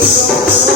Deus.